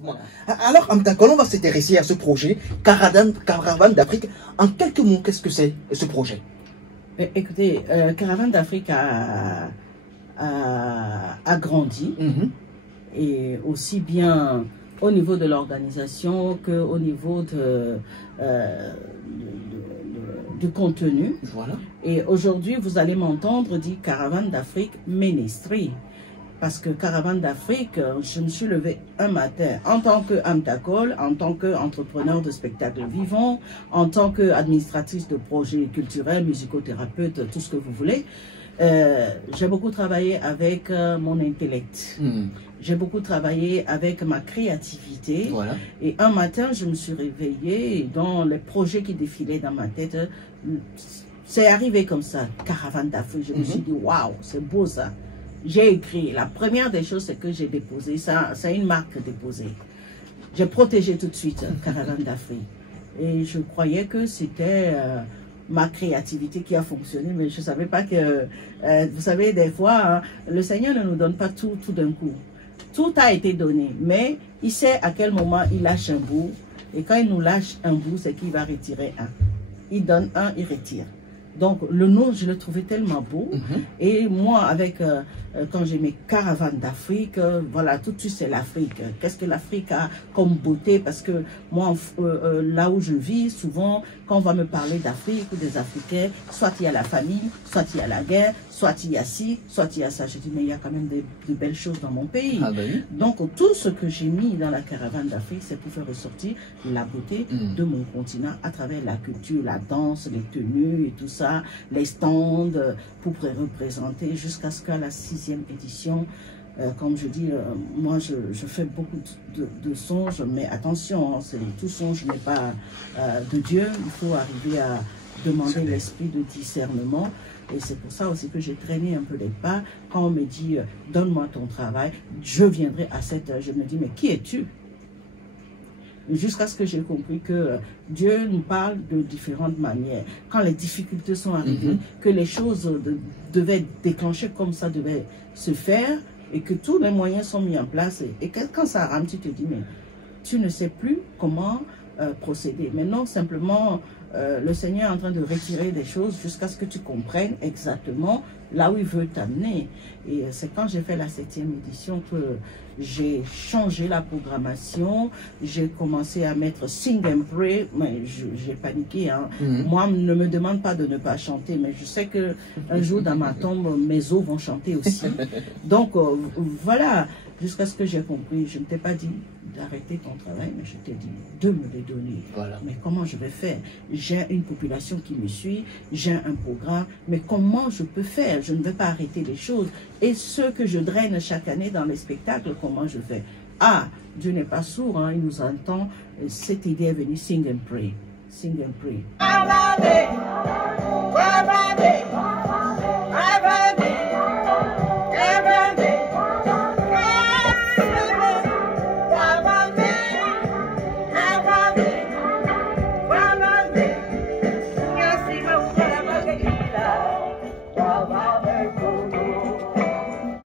Voilà. Alors, Amtakol, on va s'intéresser à ce projet, Caravane d'Afrique. En quelques mots, qu'est-ce que c'est ce projet? Écoutez, Caravane d'Afrique a grandi, et aussi bien au niveau de l'organisation qu'au niveau du contenu. Voilà. Et aujourd'hui, vous allez m'entendre dire Caravane d'Afrique Ministry. Parce que Caravane d'Afrique, je me suis levée un matin en tant qu'Amtakol, en tant qu'entrepreneur de spectacles vivants, en tant qu'administratrice de projets culturels, musicothérapeute, tout ce que vous voulez. J'ai beaucoup travaillé avec mon intellect. J'ai beaucoup travaillé avec ma créativité. Voilà. Et un matin, je me suis réveillée et dans les projets qui défilaient dans ma tête, c'est arrivé comme ça, Caravane d'Afrique. Je me suis dit, waouh, c'est beau ça. J'ai écrit, la première des choses, c'est que j'ai déposé, ça, c'est une marque déposée. J'ai protégé tout de suite Caravane d'Afrique. Et je croyais que c'était ma créativité qui a fonctionné, mais je ne savais pas que, vous savez, des fois, hein, le Seigneur ne nous donne pas tout d'un coup. Tout a été donné, mais il sait à quel moment il lâche un bout. Et quand il nous lâche un bout, c'est qu'il va retirer un. Il donne un, il retire. Donc, le nom, je le trouvais tellement beau. Et moi, avec, quand j'ai mes caravanes d'Afrique, voilà, tout de suite, c'est l'Afrique. Qu'est-ce que l'Afrique a comme beauté? Parce que moi, là où je vis, souvent, quand on va me parler d'Afrique ou des Africains, soit il y a la famille, soit il y a la guerre, soit il y a ci, soit il y a ça. Je dis, mais il y a quand même de belles choses dans mon pays. Ah ben oui. Donc, tout ce que j'ai mis dans la caravane d'Afrique, c'est pour faire ressortir la beauté de mon continent à travers la culture, la danse, les tenues et tout ça, les stands pour représenter jusqu'à ce qu'à la 6e édition, comme je dis, moi je fais beaucoup de songes, mais attention, hein, tout songe n'est pas de Dieu, il faut arriver à demander l'esprit de discernement. Et c'est pour ça aussi que j'ai traîné un peu les pas. Quand on me dit, donne-moi ton travail, je viendrai à cette heure. Je me dis, mais qui es-tu? Jusqu'à ce que j'ai compris que Dieu nous parle de différentes manières. Quand les difficultés sont arrivées, que les choses devaient déclencher comme ça devait se faire, et que tous les moyens sont mis en place. Et quand ça rame, tu te dis, mais tu ne sais plus comment procéder. Mais non, simplement, le Seigneur est en train de retirer des choses jusqu'à ce que tu comprennes exactement là où il veut t'amener. Et c'est quand j'ai fait la 7e édition que j'ai changé la programmation. J'ai commencé à mettre Sing and Pray. Mais j'ai paniqué. Hein. Moi, ne me demande pas de ne pas chanter, mais je sais que un jour dans ma tombe, mes os vont chanter aussi. Donc, voilà. Jusqu'à ce que j'ai compris, je ne t'ai pas dit d'arrêter ton travail, mais je t'ai dit de me les donner. Voilà. Mais comment je vais faire? J'ai une population qui me suit, j'ai un programme, mais comment je peux faire? Je ne vais pas arrêter les choses. Et ce que je draine chaque année dans les spectacles, comment je fais? Ah, Dieu n'est pas sourd, hein, il nous entend. Cette idée est venue, Sing and Pray. Sing and Pray.